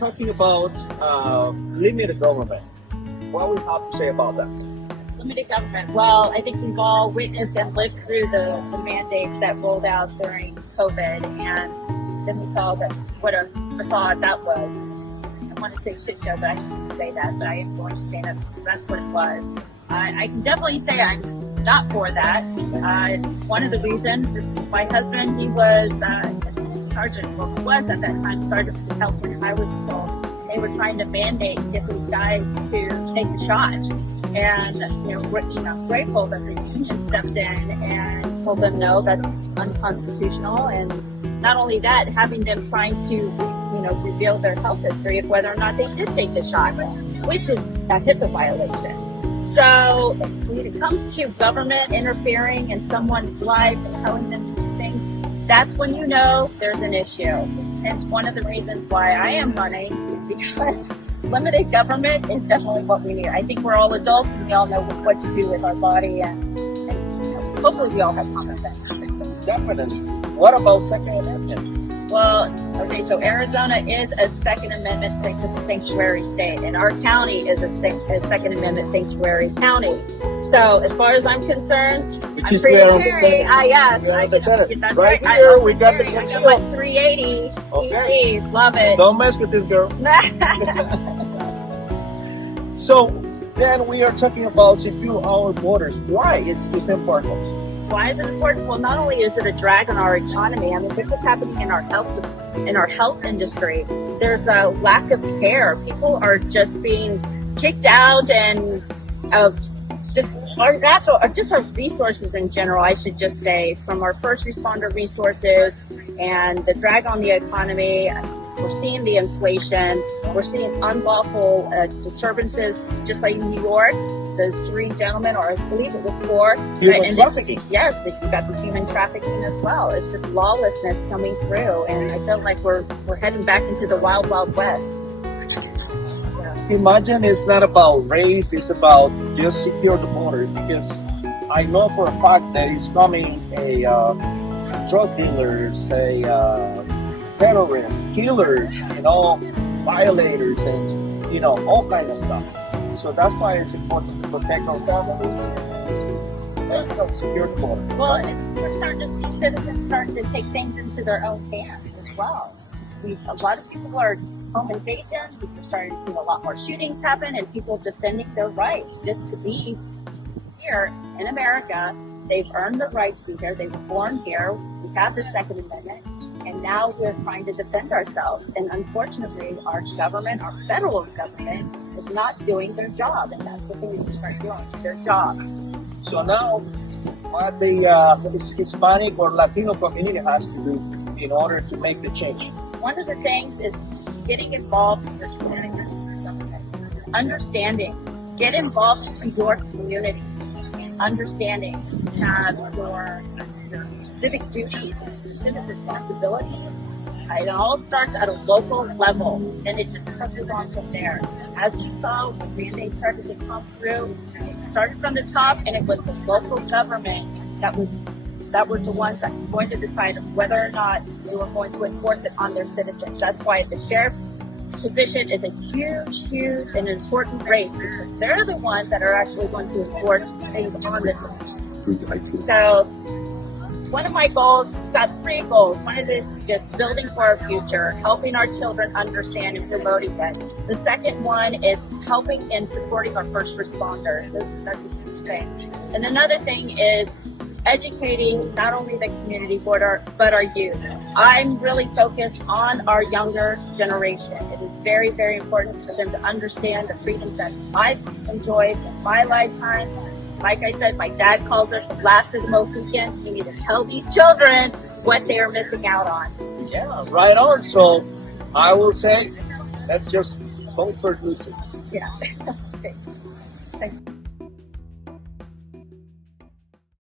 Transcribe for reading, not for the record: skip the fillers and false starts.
talking about limited government. What we have to say about that? Limited government. Well, I think we've all witnessed and lived through the mandates that rolled out during COVID, and then we saw that what a facade that was. I want to say shit show, but I can't say that. But I am going to say that because that's what it was. I can definitely say I'm not for that. One of the reasons is my husband, he was sergeant, well, he was at that time sergeant for the California Highway Patrol. They were trying to mandate get these guys to take the shot, and we're grateful that the union stepped in and told them no, that's unconstitutional. And not only that, having them trying to reveal their health history of whether or not they did take the shot, which is a HIPAA violation. So when it comes to government interfering in someone's life and telling them to do things, that's when you know there's an issue. And it's one of the reasons why I am running, because limited government is definitely what we need. I think we're all adults and we all know what to do with our body, and hopefully we all have common sense. Definitely. What about Second Amendment? Well, okay, so Arizona is a Second Amendment sanctuary state, and our county is a Second Amendment sanctuary county. So, as far as I'm concerned, I'm pretty scary. Yes, that's right. Here, we got the we got 380. Okay. Easy. Love it. Don't mess with this girl. So, then we are talking about secure our borders. Why is this important? Why is it important? Well, not only is it a drag on our economy, I mean, look what's happening in our health industry. There's a lack of care. People are just being kicked out and of just our natural, or just our resources in general, I should just say, from our first responder resources and the drag on the economy. We're seeing the inflation. We're seeing unlawful disturbances, just like in New York. Those 3 gentlemen, or I believe it was 4. Human trafficking. Yes, you've got the human trafficking as well. It's just lawlessness coming through, and I feel like we're heading back into the wild, wild west. Yeah. Imagine it's not about race, it's about just secure the border, because I know for a fact that it's coming drug dealers, terrorists, killers, violators, and all kinds of stuff. So that's why it's important to protect our families and secure the border. Well, we're starting to see citizens starting to take things into their own hands as well. A lot of people are home invasions. We're starting to see a lot more shootings happen, and people defending their rights just to be here in America. They've earned the right to be here. They were born here. We have the Second Amendment. And now we're trying to defend ourselves. And unfortunately, our government, our federal government, is not doing their job. And that's what they need to start doing, their job. So now, what the Hispanic or Latino community has to do in order to make the change? One of the things is getting involved in your understanding. Get involved into your community. Understanding. Have your civic duties, civic responsibilities. It all starts at a local level, and it just comes on from there. As we saw when mandates started to come through, it started from the top, and it was the local government that were the ones that were going to decide whether or not they were going to enforce it on their citizens. That's why the sheriff's position is a huge and important race, because they're the ones that are actually going to enforce things on the citizens. So one of my goals, we've got 3 goals. One of it is just building for our future, helping our children understand and promoting that. The second one is helping and supporting our first responders. That's a huge thing. And another thing is educating not only the community but our youth. I'm really focused on our younger generation. It is very, very important for them to understand the freedoms that I've enjoyed in my lifetime. Like I said, my dad calls us the last of the Mohicans. We need to tell these children what they are missing out on. Yeah, right on. So I will say, let's just vote for Luci. Yeah. Thanks.